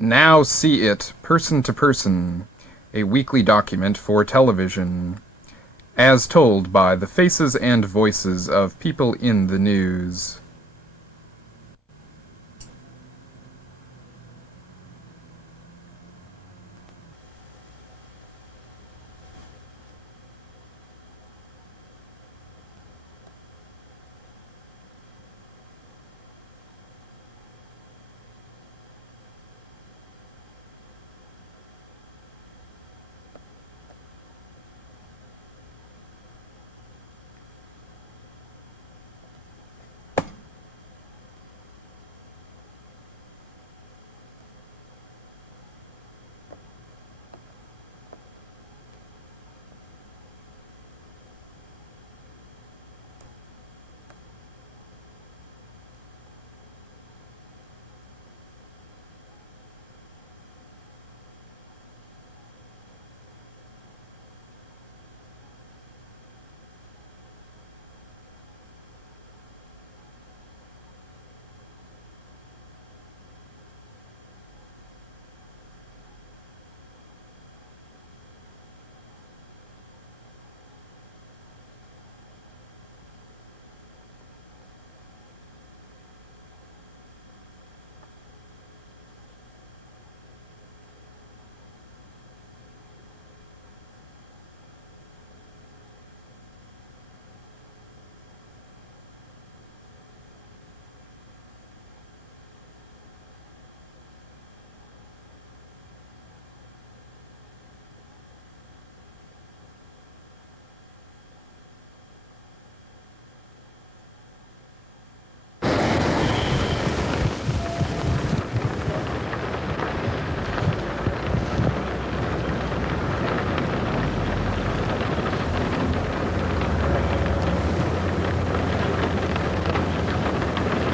Now see it, Person to Person, a weekly document for television, as told by the faces and voices of people in the news.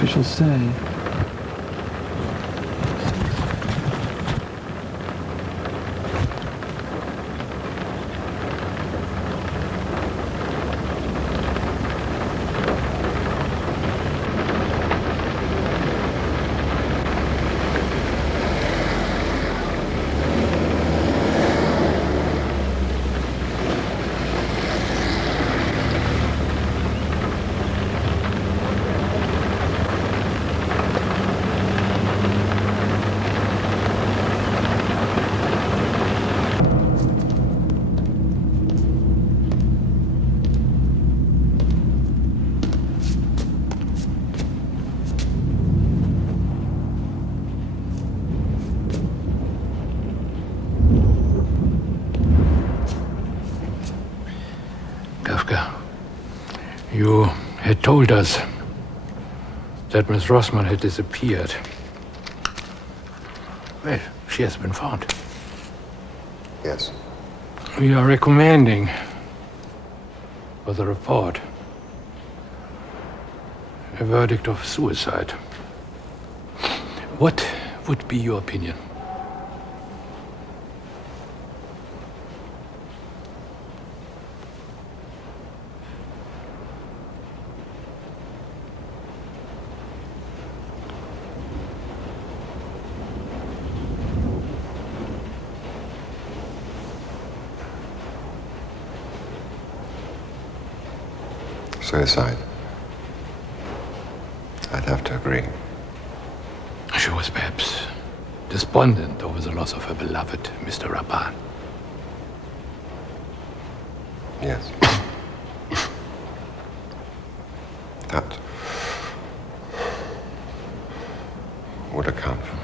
Officials say you had told us that Miss Rossman had disappeared. Well, she has been found. Yes. We are recommending for the report a verdict of suicide. What would be your opinion? Suicide. I'd have to agree. She was perhaps despondent over the loss of her beloved, Mr. Raban. Yes. That would account for it.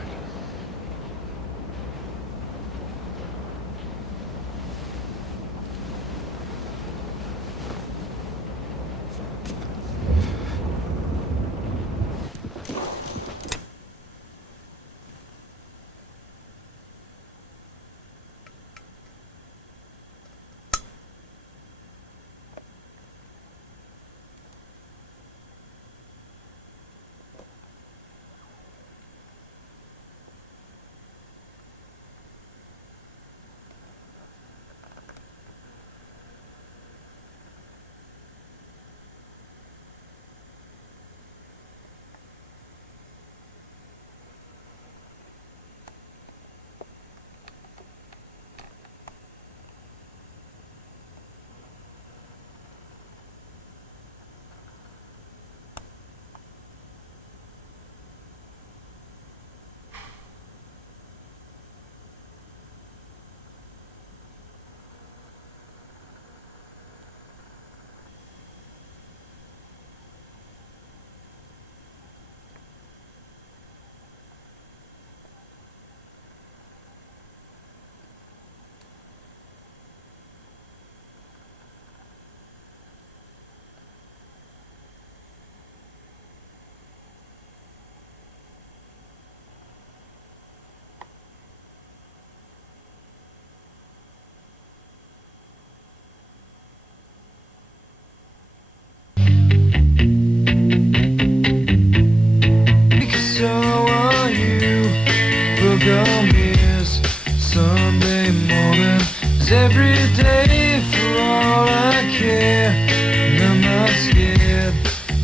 every day for all I care. And I'm not scared.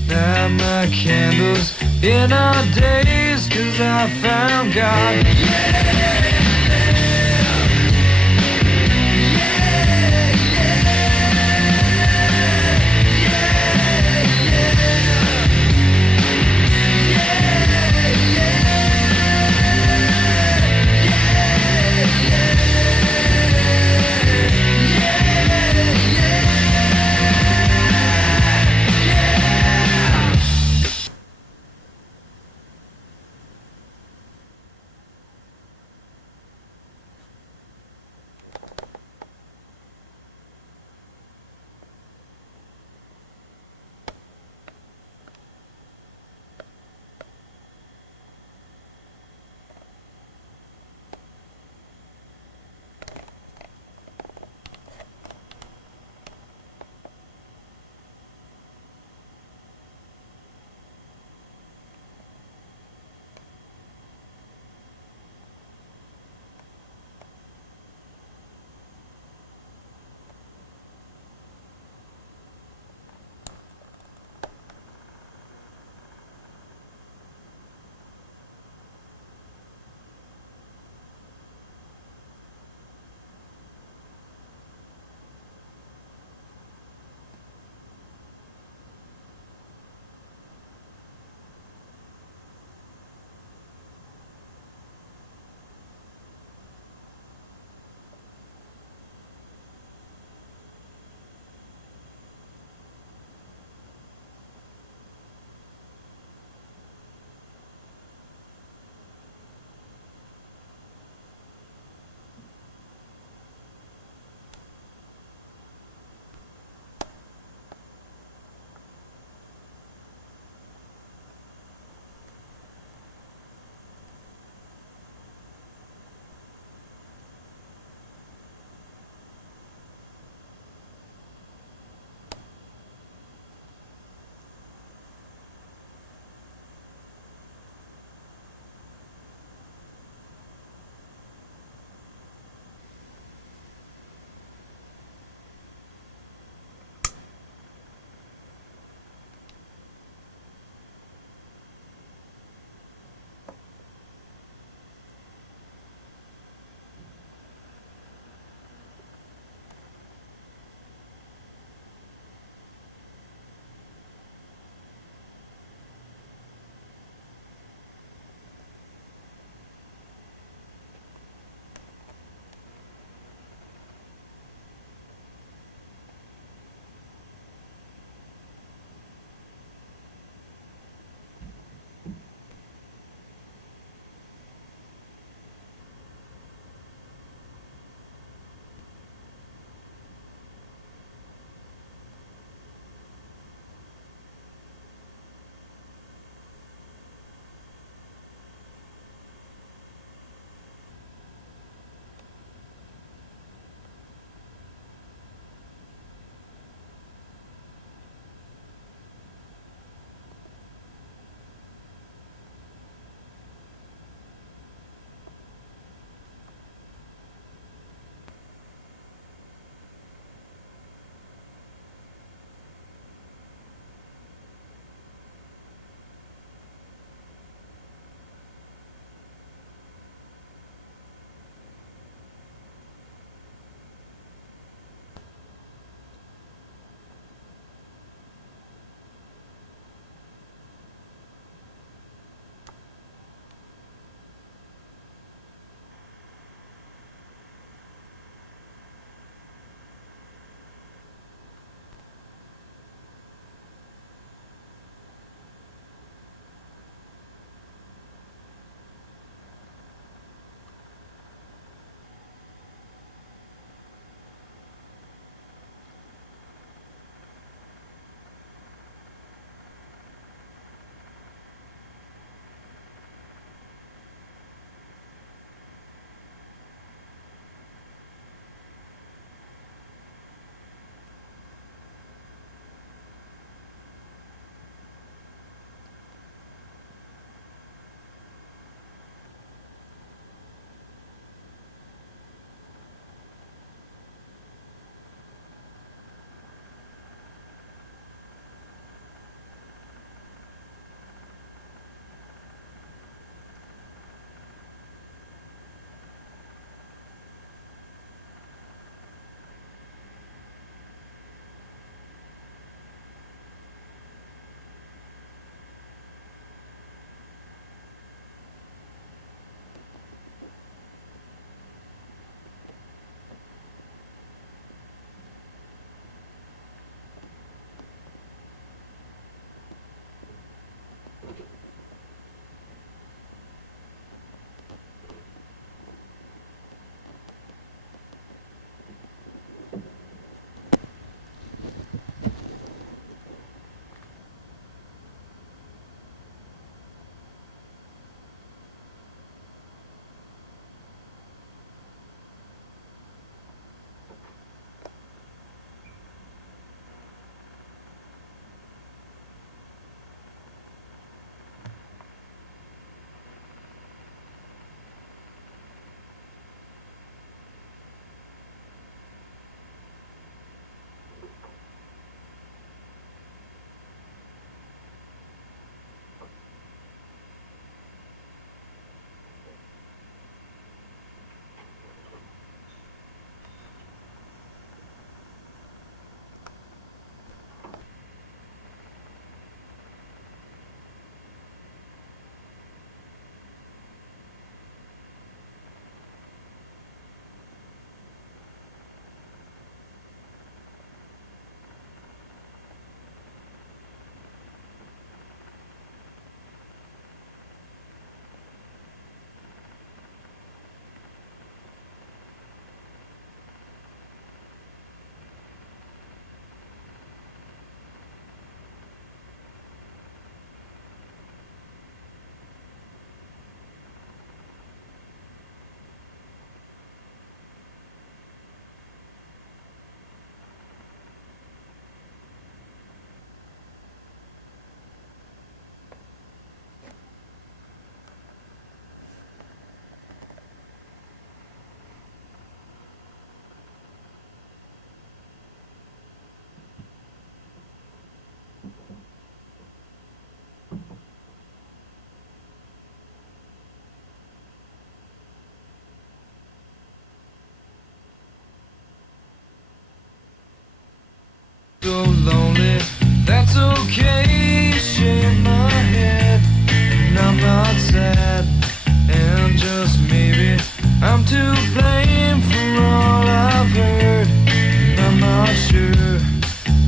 Light my candles in our days, 'cause I found God. So lonely, that's okay. Shake my head, and I'm not sad. And just maybe I'm to blame for all I've heard. And I'm not sure.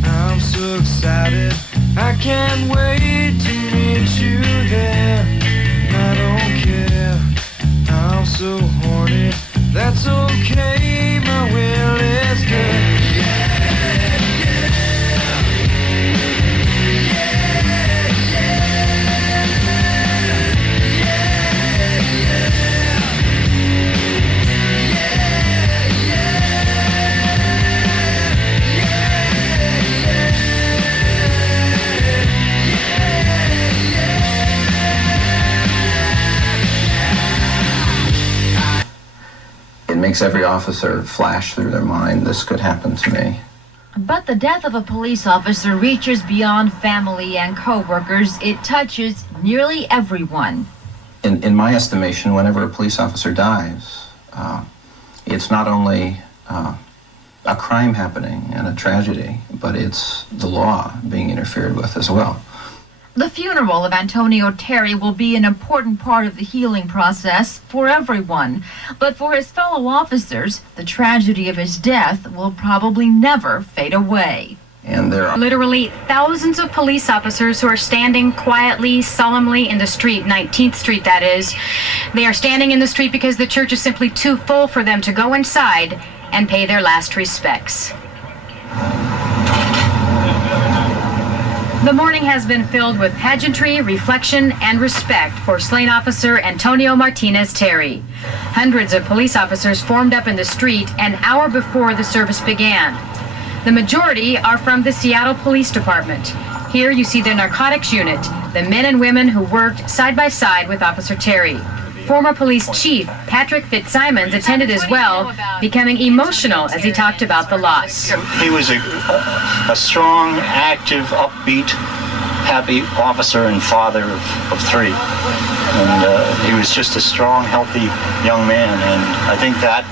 I'm so excited, I can't wait to meet you there. And I don't care, I'm so horny. That's okay, my will is good. It makes every officer flash through their mind, this could happen to me. But the death of a police officer reaches beyond family and co-workers. It touches nearly everyone. In my estimation, whenever a police officer dies, it's not only a crime happening and a tragedy, but it's the law being interfered with as well. The funeral of Antonio Terry will be an important part of the healing process for everyone. But for his fellow officers, the tragedy of his death will probably never fade away. And there are literally thousands of police officers who are standing quietly, solemnly in the street, 19th Street that is. They are standing in the street because the church is simply too full for them to go inside and pay their last respects. The morning has been filled with pageantry, reflection, and respect for slain officer Antonio Martinez Terry. Hundreds of police officers formed up in the street an hour before the service began. The majority are from the Seattle Police Department. Here you see the narcotics unit, the men and women who worked side by side with Officer Terry. Former police chief Patrick Fitzsimons attended as well, becoming emotional as he talked about the loss. He was a strong, active, upbeat, happy officer and father of three. And he was just a strong, healthy young man. And I think that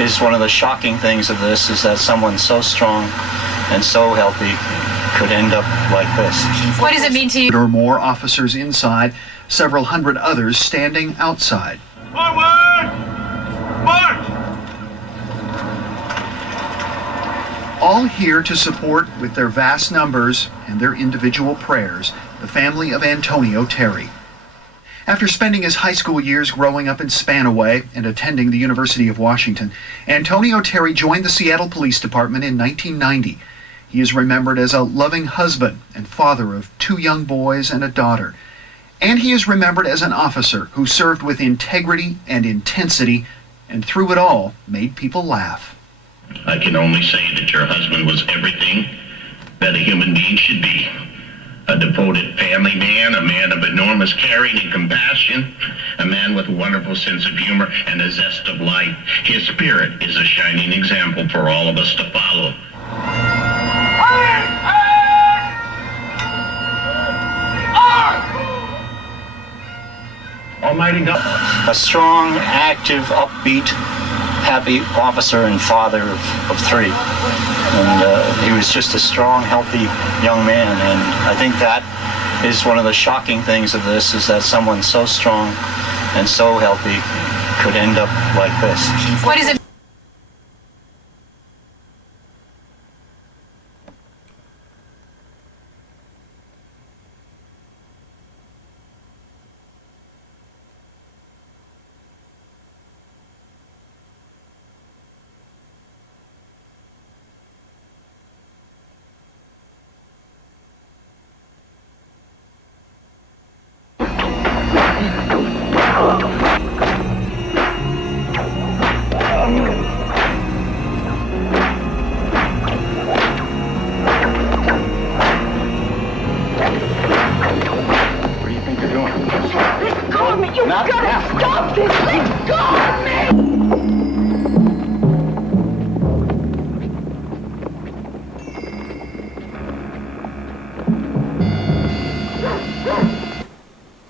is one of the shocking things of this, is that someone so strong and so healthy could end up like this. What does it mean to you? Or more officers inside, several hundred others standing outside. Forward! March! All here to support, with their vast numbers and their individual prayers, the family of Antonio Terry. After spending his high school years growing up in Spanaway and attending the University of Washington, Antonio Terry joined the Seattle Police Department in 1990. He is remembered as a loving husband and father of 2 young boys and a daughter. And he is remembered as an officer who served with integrity and intensity, and through it all, made people laugh. I can only say that your husband was everything that a human being should be. A devoted family man, a man of enormous caring and compassion, a man with a wonderful sense of humor and a zest of life. His spirit is a shining example for all of us to follow. Almighty God. A strong, active, upbeat, happy officer and father of three. And he was just a strong, healthy young man. And I think that is one of the shocking things of this, is that someone so strong and so healthy could end up like this. What is it?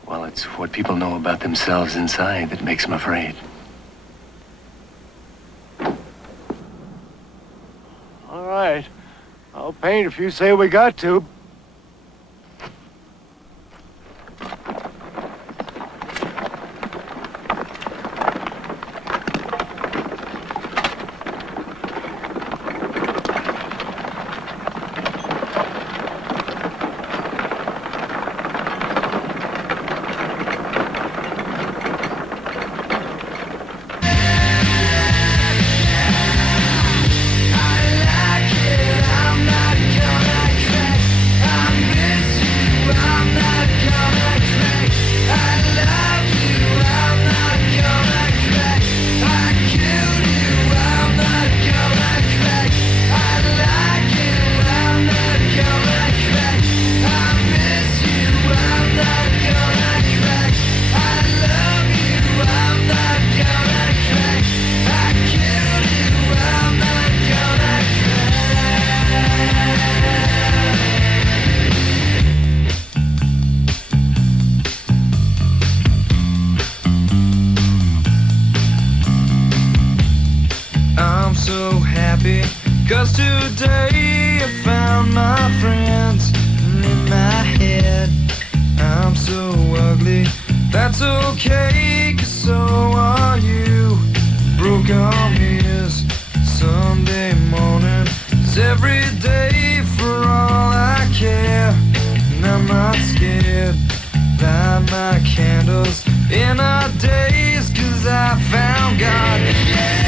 Well, it's what people know about themselves inside that makes them afraid. All right. I'll paint if you say we got to. Cause today I found my friends in my head. I'm so ugly, that's okay, cause so are you. Broke arm is Sunday morning, it's every day for all I care. And I'm not scared, light my candles in our days, cause I found God. Yeah!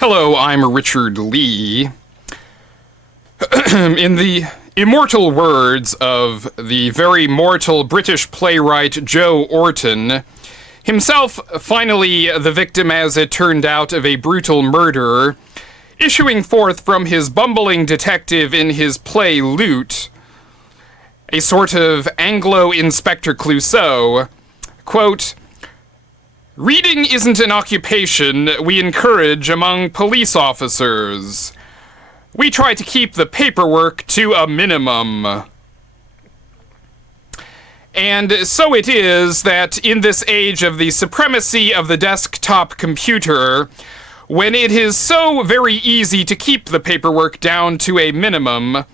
Hello, I'm Richard Lee. In the immortal words of the very mortal British playwright Joe Orton, himself finally the victim, as it turned out, of a brutal murder, issuing forth from his bumbling detective in his play Loot, a sort of Anglo-Inspector Clouseau, quote, "Reading isn't an occupation we encourage among police officers. We try to keep the paperwork to a minimum." And so it is that in this age of the supremacy of the desktop computer, when it is so very easy to keep the paperwork down to a minimum,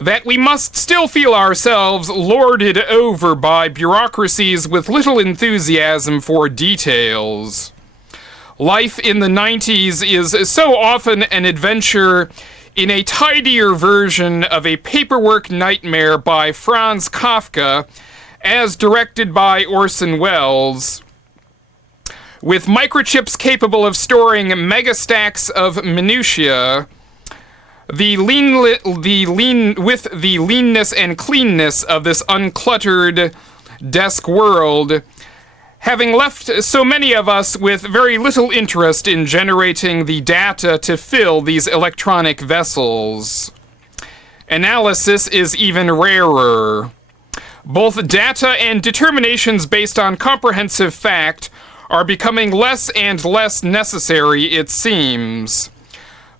that we must still feel ourselves lorded over by bureaucracies with little enthusiasm for details. Life in the 90s is so often an adventure in a tidier version of a paperwork nightmare by Franz Kafka, as directed by Orson Welles, with microchips capable of storing megastacks of minutiae, with the leanness and cleanness of this uncluttered desk world, having left so many of us with very little interest in generating the data to fill these electronic vessels. Analysis is even rarer. Both data and determinations based on comprehensive fact are becoming less and less necessary, it seems.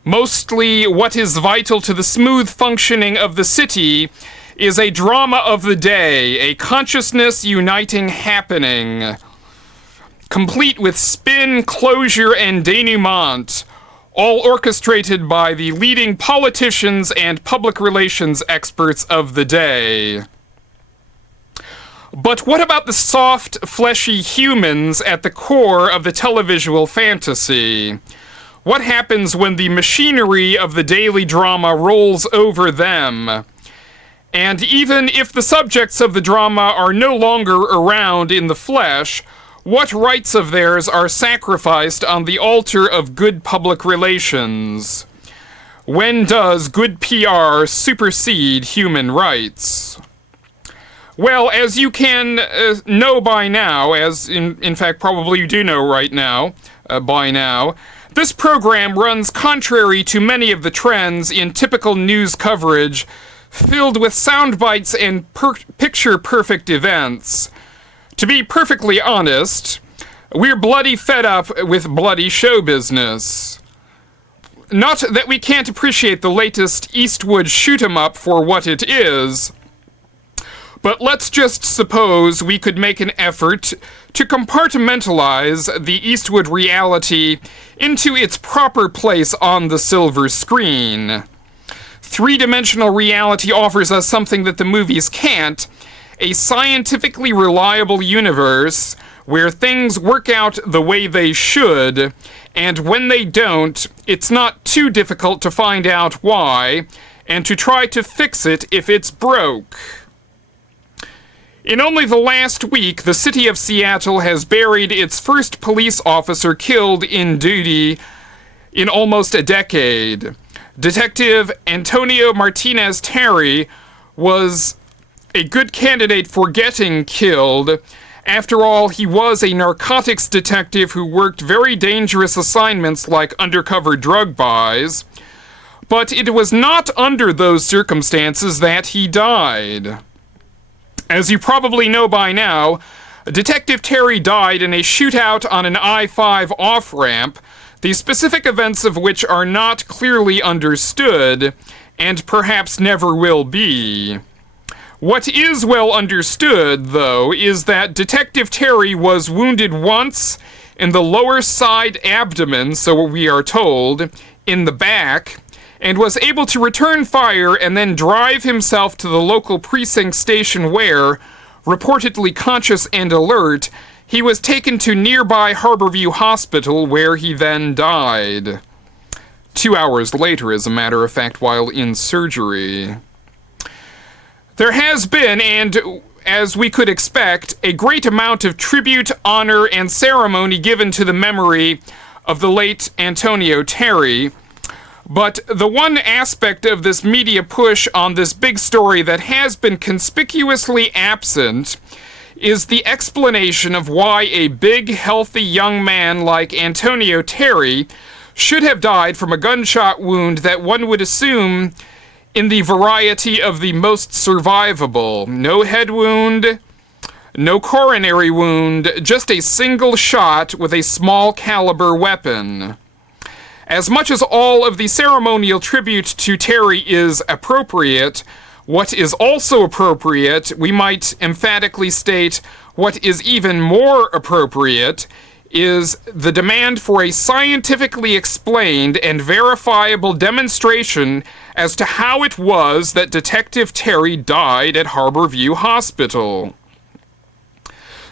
Mostly, what is vital to the smooth functioning of the city is a drama of the day, a consciousness-uniting happening, complete with spin, closure, and denouement, all orchestrated by the leading politicians and public relations experts of the day. But what about the soft, fleshy humans at the core of the televisual fantasy? What happens when the machinery of the daily drama rolls over them? And even if the subjects of the drama are no longer around in the flesh, what rights of theirs are sacrificed on the altar of good public relations? When does good PR supersede human rights? Well, as you can know by now, as in fact probably you do know right now, by now, this program runs contrary to many of the trends in typical news coverage, filled with sound bites and picture-perfect events. To be perfectly honest, we're bloody fed up with bloody show business. Not that we can't appreciate the latest Eastwood shoot-'em-up for what it is, but let's just suppose we could make an effort to compartmentalize the Eastwood reality into its proper place on the silver screen. Three-dimensional reality offers us something that the movies can't, a scientifically reliable universe where things work out the way they should, and when they don't, it's not too difficult to find out why, and to try to fix it if it's broke. In only the last week, the city of Seattle has buried its first police officer killed in duty in almost a decade. Detective Antonio Martinez Terry was a good candidate for getting killed. After all, he was a narcotics detective who worked very dangerous assignments like undercover drug buys. But it was not under those circumstances that he died. As you probably know by now, Detective Terry died in a shootout on an I-5 off-ramp, the specific events of which are not clearly understood, and perhaps never will be. What is well understood, though, is that Detective Terry was wounded once in the lower side abdomen, so we are told, in the back, and was able to return fire and then drive himself to the local precinct station where, reportedly conscious and alert, he was taken to nearby Harborview Hospital where he then died. 2 hours later, as a matter of fact, while in surgery. There has been, and as we could expect, a great amount of tribute, honor, and ceremony given to the memory of the late Antonio Terry. But the one aspect of this media push on this big story that has been conspicuously absent is the explanation of why a big, healthy young man like Antonio Terry should have died from a gunshot wound that one would assume in the variety of the most survivable. No head wound, no coronary wound, just a single shot with a small caliber weapon. As much as all of the ceremonial tribute to Terry is appropriate, what is also appropriate, we might emphatically state what is even more appropriate, is the demand for a scientifically explained and verifiable demonstration as to how it was that Detective Terry died at Harborview Hospital.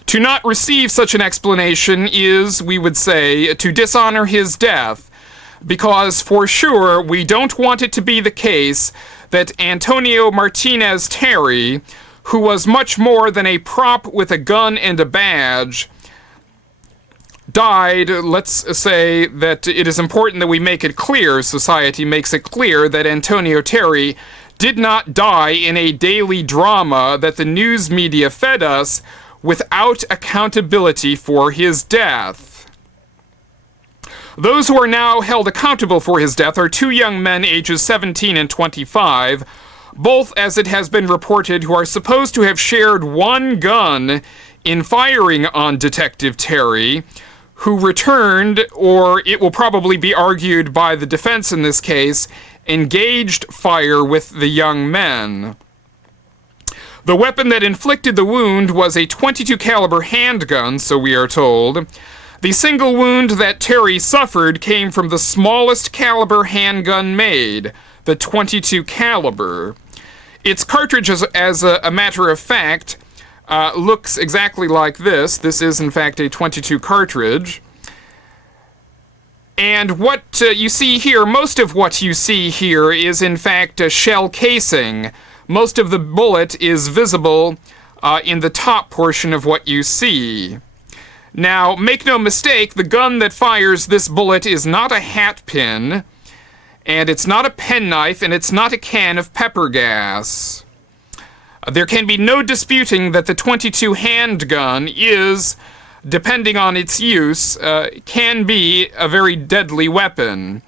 To not receive such an explanation is, we would say, to dishonor his death, because for sure we don't want it to be the case that Antonio Martinez Terry, who was much more than a prop with a gun and a badge, died. Let's say that it is important that we make it clear, society makes it clear, that Antonio Terry did not die in a daily drama that the news media fed us without accountability for his death. Those who are now held accountable for his death are two young men ages 17 and 25, both, as it has been reported, who are supposed to have shared one gun in firing on Detective Terry, who returned, or it will probably be argued by the defense in this case, engaged fire with the young men. The weapon that inflicted the wound was a .22 caliber handgun, so we are told. The single wound that Terry suffered came from the smallest caliber handgun made, the .22 caliber. Its cartridge, as a matter of fact, looks exactly like this. This is, in fact, a .22 cartridge. And what you see here, most of what you see here is, in fact, a shell casing. Most of the bullet is visible in the top portion of what you see. Now, make no mistake, the gun that fires this bullet is not a hat pin, and it's not a penknife, and it's not a can of pepper gas. There can be no disputing that the .22 handgun is, depending on its use, can be a very deadly weapon.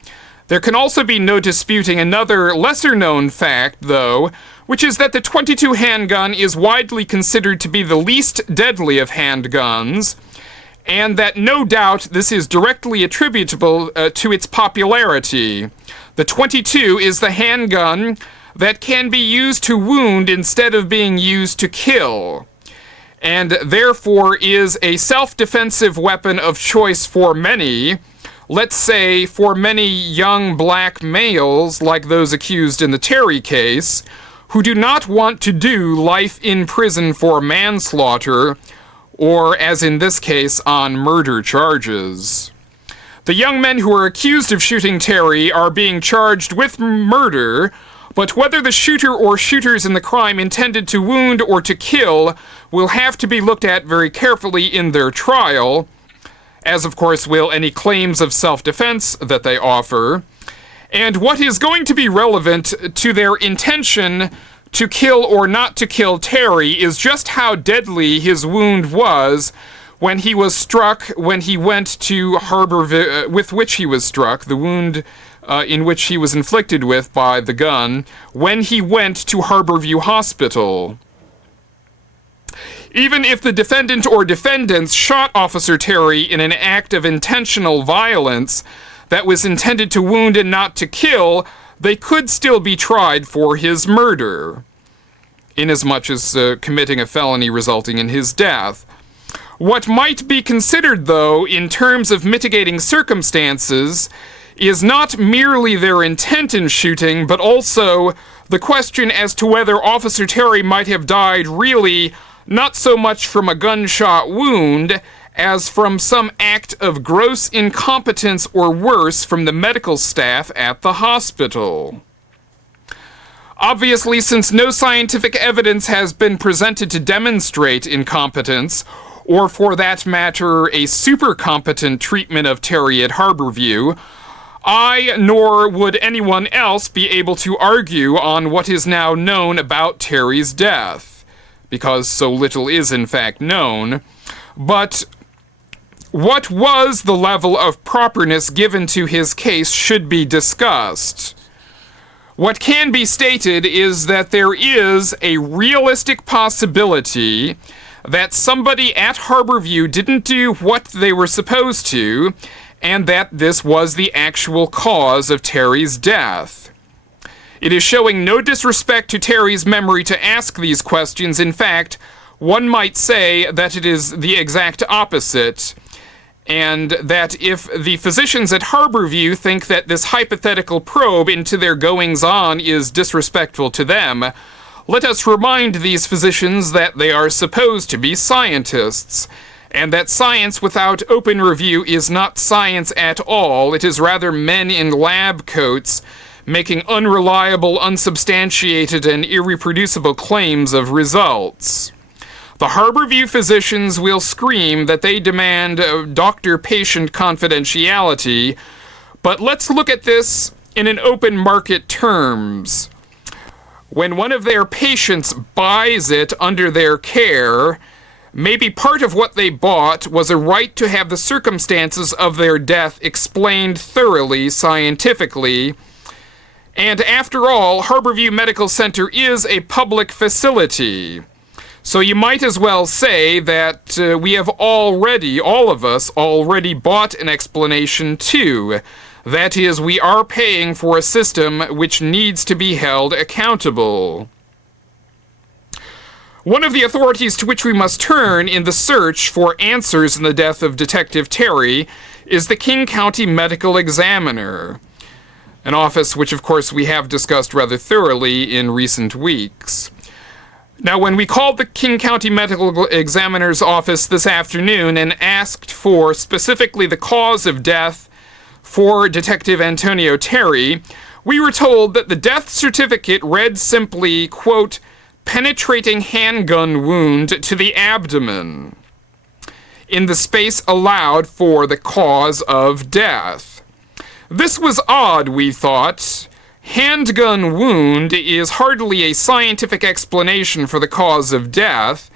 There can also be no disputing another lesser-known fact, though, which is that the .22 handgun is widely considered to be the least deadly of handguns, and that no doubt this is directly attributable to its popularity. The .22 is the handgun that can be used to wound instead of being used to kill, and therefore is a self-defensive weapon of choice for many, let's say for many young black males like those accused in the Terry case, who do not want to do life in prison for manslaughter, or, as in this case, on murder charges. The young men who are accused of shooting Terry are being charged with murder, but whether the shooter or shooters in the crime intended to wound or to kill will have to be looked at very carefully in their trial, as of course will any claims of self-defense that they offer. And what is going to be relevant to their intention to kill or not to kill Terry is just how deadly his wound was when he was struck, when he went to Harborview, with which he was struck, the wound in which he was inflicted with by the gun, when he went to Harborview Hospital. Even if the defendant or defendants shot Officer Terry in an act of intentional violence that was intended to wound and not to kill, they could still be tried for his murder, inasmuch as committing a felony resulting in his death. What might be considered, though, in terms of mitigating circumstances, is not merely their intent in shooting, but also the question as to whether Officer Terry might have died really not so much from a gunshot wound as from some act of gross incompetence or worse from the medical staff at the hospital. Obviously, since no scientific evidence has been presented to demonstrate incompetence, or for that matter, a super competent treatment of Terry at Harborview, I nor would anyone else be able to argue on what is now known about Terry's death, because so little is in fact known. But what was the level of properness given to his case should be discussed. What can be stated is that there is a realistic possibility that somebody at Harborview didn't do what they were supposed to, and that this was the actual cause of Terry's death. It is showing no disrespect to Terry's memory to ask these questions. In fact, one might say that it is the exact opposite, and that if the physicians at Harborview think that this hypothetical probe into their goings-on is disrespectful to them, let us remind these physicians that they are supposed to be scientists, and that science without open review is not science at all. It is rather men in lab coats making unreliable, unsubstantiated, and irreproducible claims of results. The Harborview physicians will scream that they demand doctor-patient confidentiality, but let's look at this in an open market terms. When one of their patients buys it under their care, maybe part of what they bought was a right to have the circumstances of their death explained thoroughly, scientifically. And after all, Harborview Medical Center is a public facility. So you might as well say that we have already, all of us, already bought an explanation too. That is, we are paying for a system which needs to be held accountable. One of the authorities to which we must turn in the search for answers in the death of Detective Terry is the King County Medical Examiner, an office which, of course, we have discussed rather thoroughly in recent weeks. Now, when we called the King County Medical Examiner's office this afternoon and asked for specifically the cause of death for Detective Antonio Terry, we were told that the death certificate read simply, quote, penetrating handgun wound to the abdomen, in the space allowed for the cause of death. This was odd, we thought. Handgun wound is hardly a scientific explanation for the cause of death.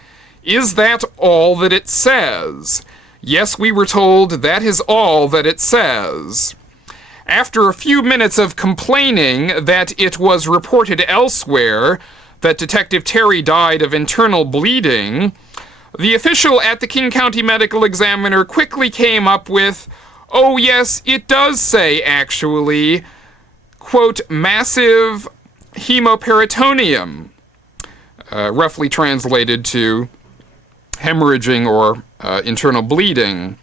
Is that all that it says? Yes, we were told that is all that it says. After a few minutes of complaining that it was reported elsewhere that Detective Terry died of internal bleeding, the official at the King County Medical Examiner quickly came up with, oh yes, it does say, actually, quote, massive hemoperitoneum, roughly translated to hemorrhaging or internal bleeding.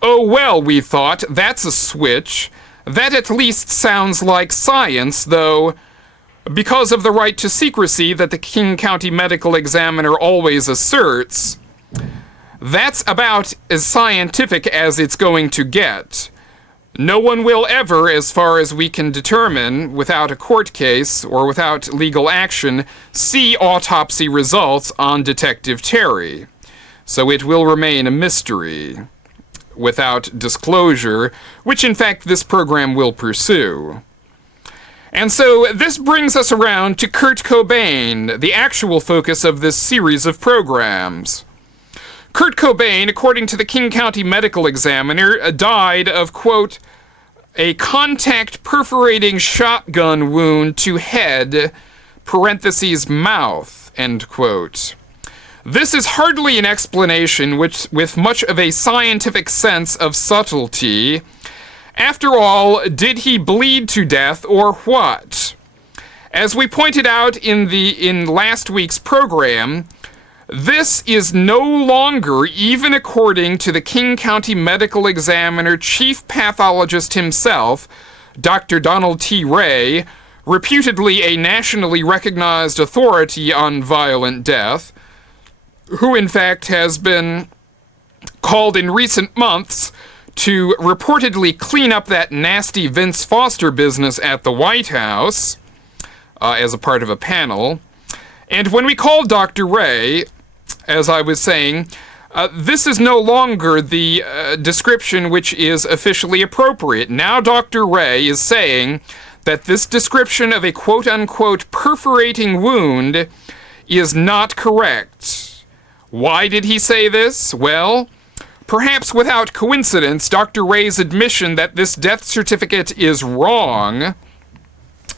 Oh well, we thought, that's a switch. That at least sounds like science, though, because of the right to secrecy that the King County Medical Examiner always asserts, that's about as scientific as it's going to get. No one will ever, as far as we can determine, without a court case or without legal action, see autopsy results on Detective Terry. So it will remain a mystery, without disclosure, which in fact this program will pursue. And so this brings us around to Kurt Cobain, the actual focus of this series of programs. Kurt Cobain, according to the King County Medical Examiner, died of, quote, a contact perforating shotgun wound to head, parentheses, mouth, end quote. This is hardly an explanation with much of a scientific sense of subtlety. After all, did he bleed to death or what? As we pointed out in last week's program, this is no longer, even according to the King County Medical Examiner chief pathologist himself, Dr. Donald T. Ray, reputedly a nationally recognized authority on violent death, who in fact has been called in recent months to reportedly clean up that nasty Vince Foster business at the White House as a part of a panel. And when we called Dr. Ray, as I was saying, This is no longer the description which is officially appropriate. Now Dr. Ray is saying that this description of a quote-unquote perforating wound is not correct. Why did he say this? Well, perhaps without coincidence, Dr. Ray's admission that this death certificate is wrong,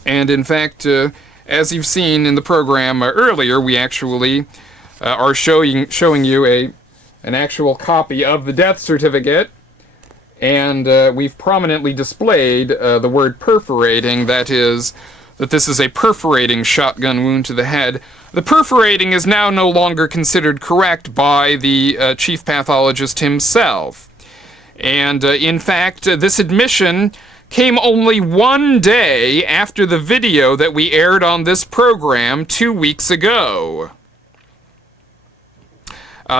and in fact, as you've seen in the program earlier, we actually are showing you an actual copy of the death certificate, and we've prominently displayed the word perforating, that is, that this is a perforating shotgun wound to the head. The perforating is now no longer considered correct by the chief pathologist himself. And in fact, this admission came only one day after the video that we aired on this program 2 weeks ago.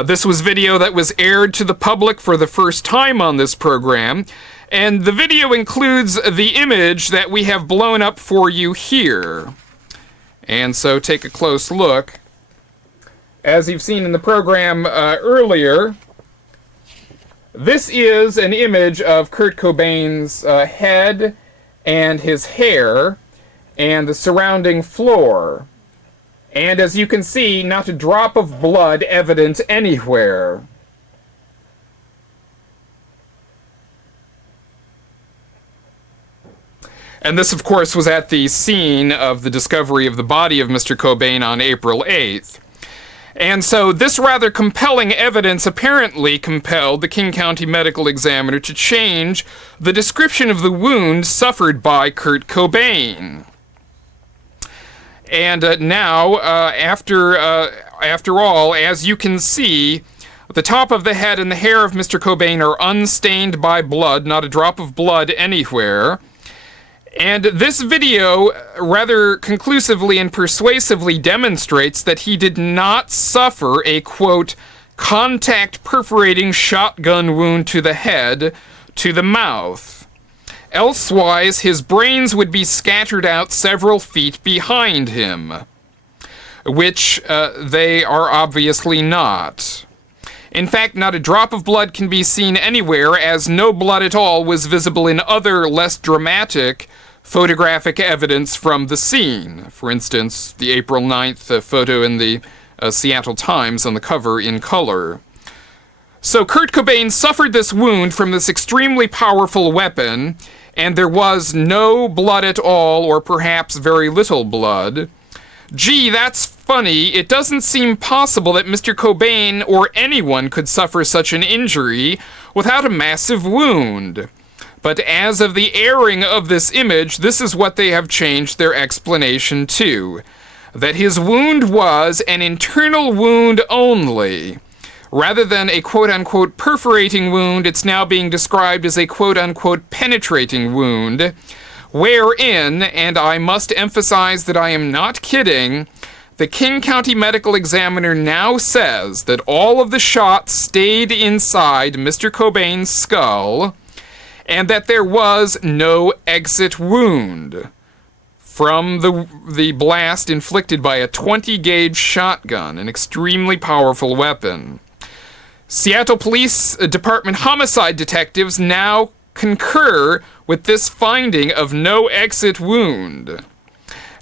This was video that was aired to the public for the first time on this program, and the video includes the image that we have blown up for you here. And so take a close look. As you've seen in the program earlier, this is an image of Kurt Cobain's head and his hair and the surrounding floor. And as you can see, not a drop of blood evident anywhere. And this, of course, was at the scene of the discovery of the body of Mr. Cobain on April 8th. And so this rather compelling evidence apparently compelled the King County Medical Examiner to change the description of the wound suffered by Kurt Cobain. And now, after all, as you can see, the top of the head and the hair of Mr. Cobain are unstained by blood, not a drop of blood anywhere. And this video rather conclusively and persuasively demonstrates that he did not suffer a, quote, contact perforating shotgun wound to the head, to the mouth. Elsewise, his brains would be scattered out several feet behind him, which they are obviously not. In fact, not a drop of blood can be seen anywhere, as no blood at all was visible in other, less dramatic photographic evidence from the scene. For instance, the April 9th photo in the Seattle Times on the cover in color. So Kurt Cobain suffered this wound from this extremely powerful weapon, and there was no blood at all, or perhaps very little blood. Gee, that's funny. It doesn't seem possible that Mr. Cobain or anyone could suffer such an injury without a massive wound. But as of the airing of this image, this is what they have changed their explanation to. That his wound was an internal wound only. Rather than a quote-unquote perforating wound, it's now being described as a quote-unquote penetrating wound, wherein, and I must emphasize that I am not kidding, the King County Medical Examiner now says that all of the shots stayed inside Mr. Cobain's skull, and that there was no exit wound from the blast inflicted by a 20-gauge shotgun, an extremely powerful weapon. Seattle Police Department homicide detectives now concur with this finding of no exit wound.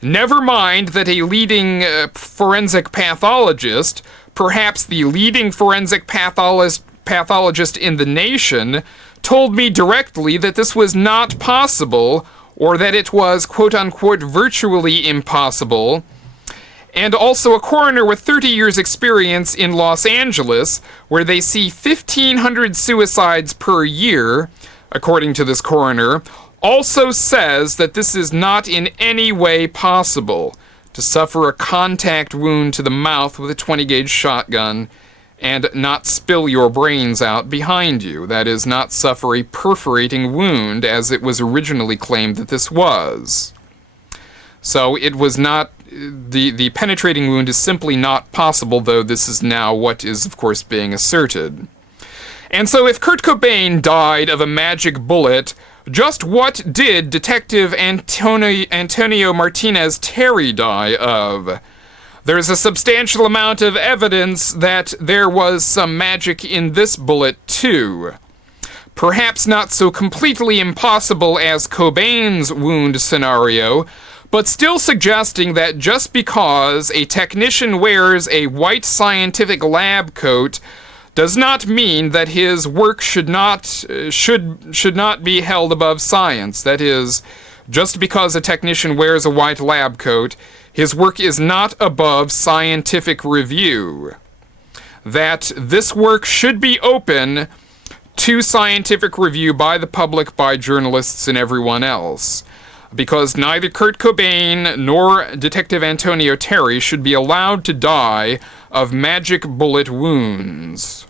Never mind that a leading forensic pathologist, perhaps the leading forensic pathologist in the nation, told me directly that this was not possible, or that it was quote-unquote virtually impossible. And also a coroner with 30 years experience in Los Angeles, where they see 1,500 suicides per year, according to this coroner, also says that this is not in any way possible to suffer a contact wound to the mouth with a 20-gauge shotgun and not spill your brains out behind you. That is, not suffer a perforating wound, as it was originally claimed that this was. So it was not, the penetrating wound is simply not possible, though this is now what is, of course, being asserted. And so if Kurt Cobain died of a magic bullet, just what did Detective Antonio Martinez Terry die of? There's a substantial amount of evidence that there was some magic in this bullet, too. Perhaps not so completely impossible as Cobain's wound scenario, but still suggesting that just because a technician wears a white scientific lab coat does not mean that his work should not be held above science. That is, just because a technician wears a white lab coat, his work is not above scientific review. That this work should be open to scientific review by the public, by journalists, and everyone else. Because neither Kurt Cobain nor Detective Antonio Terry should be allowed to die of magic bullet wounds.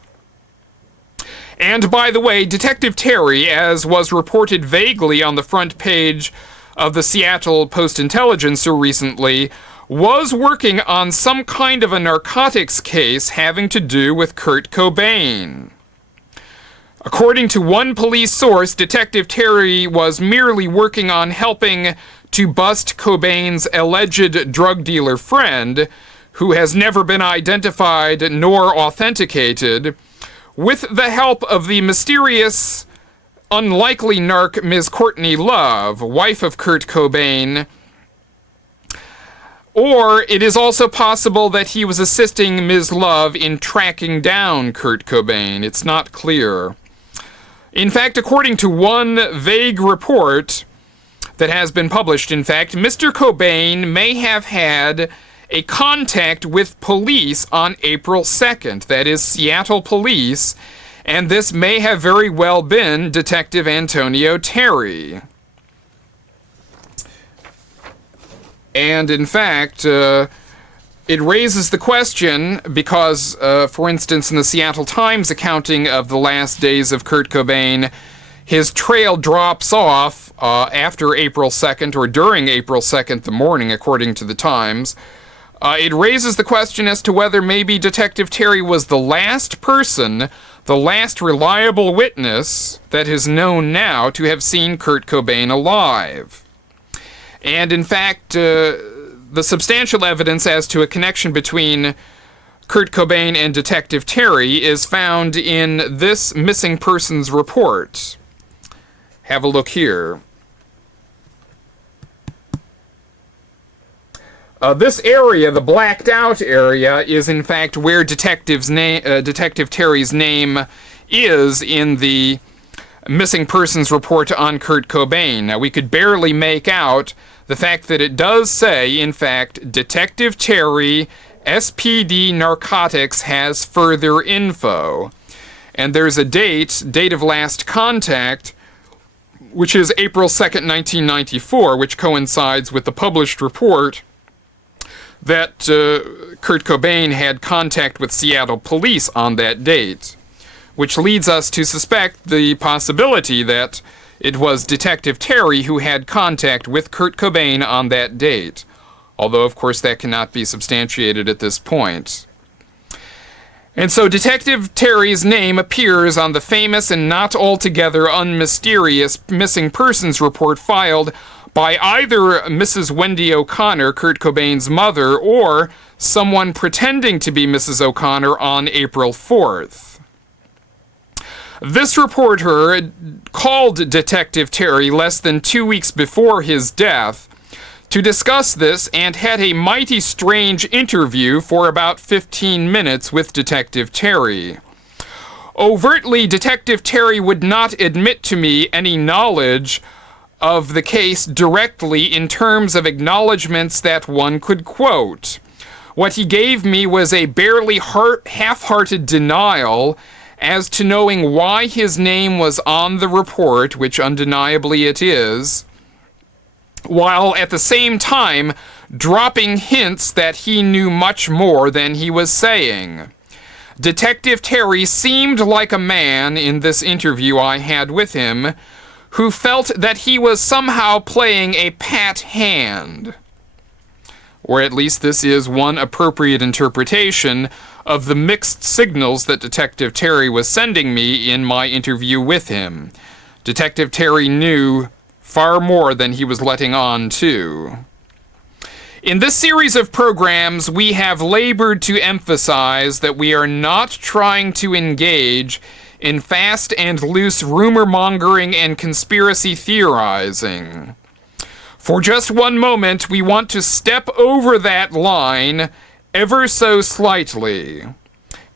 And by the way, Detective Terry, as was reported vaguely on the front page of the Seattle Post-Intelligencer recently, was working on some kind of a narcotics case having to do with Kurt Cobain. According to one police source, Detective Terry was merely working on helping to bust Cobain's alleged drug dealer friend, who has never been identified nor authenticated, with the help of the mysterious, unlikely narc Ms. Courtney Love, wife of Kurt Cobain. Or it is also possible that he was assisting Ms. Love in tracking down Kurt Cobain. It's not clear. In fact, according to one vague report that has been published, in fact, Mr. Cobain may have had a contact with police on April 2nd, that is, Seattle police, and this may have very well been Detective Antonio Terry. And in fact, it raises the question because, for instance, in the Seattle Times accounting of the last days of Kurt Cobain, his trail drops off after April 2nd or during April 2nd, the morning, according to the Times. It raises the question as to whether maybe Detective Terry was the last person, the last reliable witness that is known now to have seen Kurt Cobain alive. And in fact, the substantial evidence as to a connection between Kurt Cobain and Detective Terry is found in this missing persons report. Have a look here. This area, the blacked out area, is in fact where Detective Terry's name is in the missing persons report on Kurt Cobain. Now, we could barely make out the fact that it does say, in fact, Detective Terry, SPD Narcotics has further info. And there's a date of last contact, which is April 2nd, 1994, which coincides with the published report that Kurt Cobain had contact with Seattle police on that date, which leads us to suspect the possibility that it was Detective Terry who had contact with Kurt Cobain on that date, although of course that cannot be substantiated at this point. And so Detective Terry's name appears on the famous and not altogether unmysterious missing persons report filed by either Mrs. Wendy O'Connor, Kurt Cobain's mother, or someone pretending to be Mrs. O'Connor on April 4th. This reporter called Detective Terry less than 2 weeks before his death to discuss this and had a mighty strange interview for about 15 minutes with Detective Terry. Overtly, Detective Terry would not admit to me any knowledge of the case directly in terms of acknowledgments that one could quote. What he gave me was a barely half-hearted denial as to knowing why his name was on the report, which undeniably it is, while at the same time dropping hints that he knew much more than he was saying. Detective Terry seemed like a man, in this interview I had with him, who felt that he was somehow playing a pat hand. Or at least this is one appropriate interpretation of the mixed signals that Detective Terry was sending me in my interview with him. Detective Terry knew far more than he was letting on to. In this series of programs, we have labored to emphasize that we are not trying to engage in fast and loose rumor mongering and conspiracy theorizing. For just one moment, we want to step over that line ever so slightly.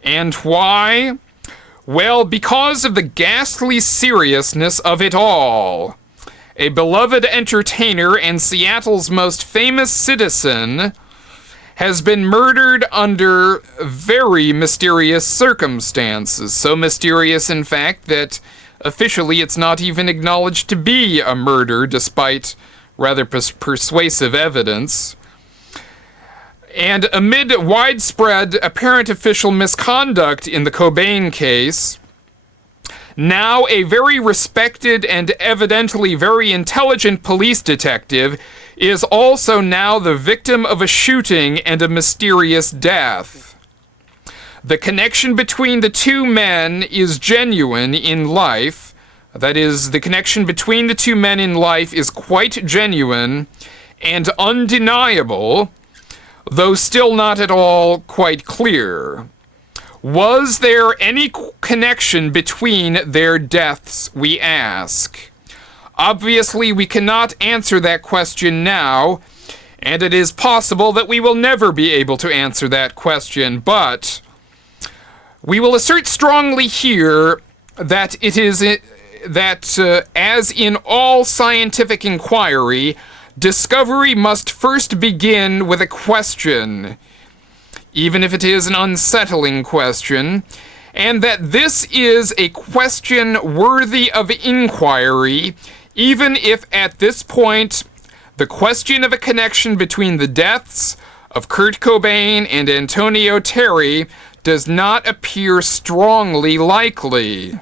And why? Well, because of the ghastly seriousness of it all. A beloved entertainer and Seattle's most famous citizen has been murdered under very mysterious circumstances. So mysterious, in fact, that officially it's not even acknowledged to be a murder, despite rather persuasive evidence. And amid widespread apparent official misconduct in the Cobain case, now a very respected and evidently very intelligent police detective is also now the victim of a shooting and a mysterious death. The connection between the two men is genuine in life. That is, the connection between the two men in life is quite genuine and undeniable, though still not at all quite clear. Was there any connection between their deaths, we ask? Obviously, we cannot answer that question now, and it is possible that we will never be able to answer that question, but we will assert strongly here that it is as in all scientific inquiry, discovery must first begin with a question, even if it is an unsettling question, and that this is a question worthy of inquiry, even if at this point the question of a connection between the deaths of Kurt Cobain and Antonio Terry does not appear strongly likely.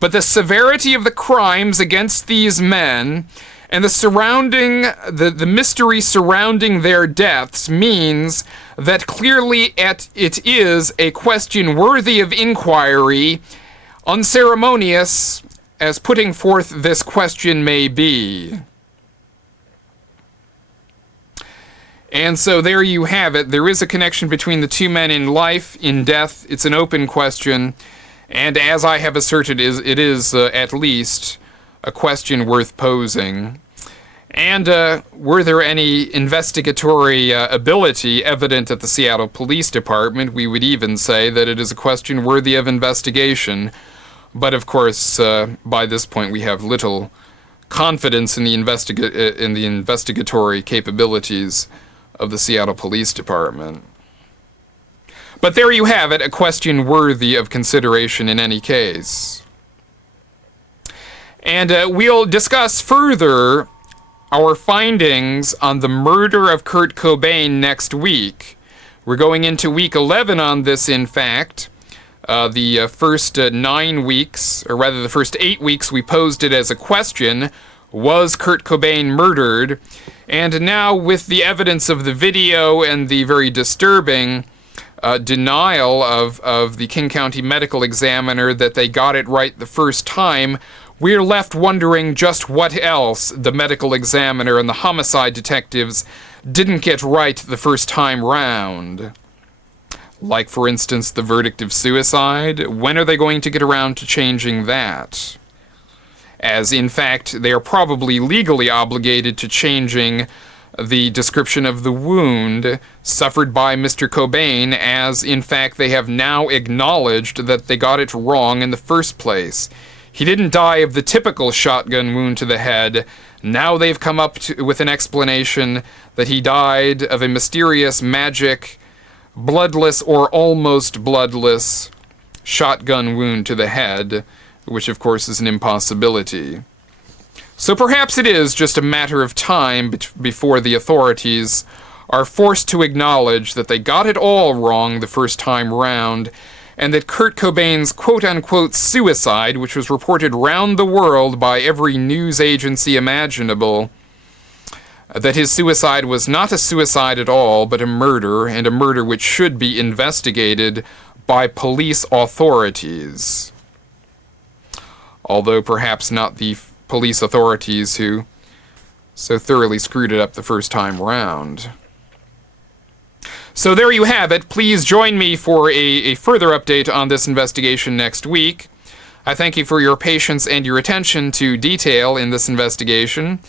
But the severity of the crimes against these men and the mystery surrounding their deaths means that clearly it is a question worthy of inquiry, unceremonious as putting forth this question may be. And so there you have it. There is a connection between the two men in life, in death. It's an open question. And as I have asserted, it is at least a question worth posing. And were there any investigatory ability evident at the Seattle Police Department, we would even say that it is a question worthy of investigation. But of course, by this point, we have little confidence in the investigatory capabilities of the Seattle Police Department. But there you have it, a question worthy of consideration in any case. And we'll discuss further our findings on the murder of Kurt Cobain next week. We're going into week 11 on this, in fact. The first 9 weeks, or rather the first 8 weeks, we posed it as a question: was Kurt Cobain murdered? And now, with the evidence of the video and the very disturbing denial of the King County Medical Examiner that they got it right the first time, we're left wondering just what else the medical examiner and the homicide detectives didn't get right the first time round. Like, for instance, the verdict of suicide. When are they going to get around to changing that? As, in fact, they are probably legally obligated to changing the description of the wound suffered by Mr. Cobain, as, in fact, they have now acknowledged that they got it wrong in the first place. He didn't die of the typical shotgun wound to the head. Now they've come up with an explanation that he died of a mysterious, magic, bloodless or almost bloodless shotgun wound to the head, which of course is an impossibility. So perhaps it is just a matter of time before the authorities are forced to acknowledge that they got it all wrong the first time round, and that Kurt Cobain's quote-unquote suicide, which was reported round the world by every news agency imaginable, that his suicide was not a suicide at all, but a murder, and a murder which should be investigated by police authorities. Although perhaps not the police authorities who so thoroughly screwed it up the first time round. So there you have it. Please join me for a further update on this investigation next week. I thank you for your patience and your attention to detail in this investigation.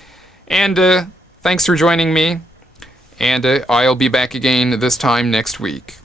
And thanks for joining me. And I'll be back again this time next week.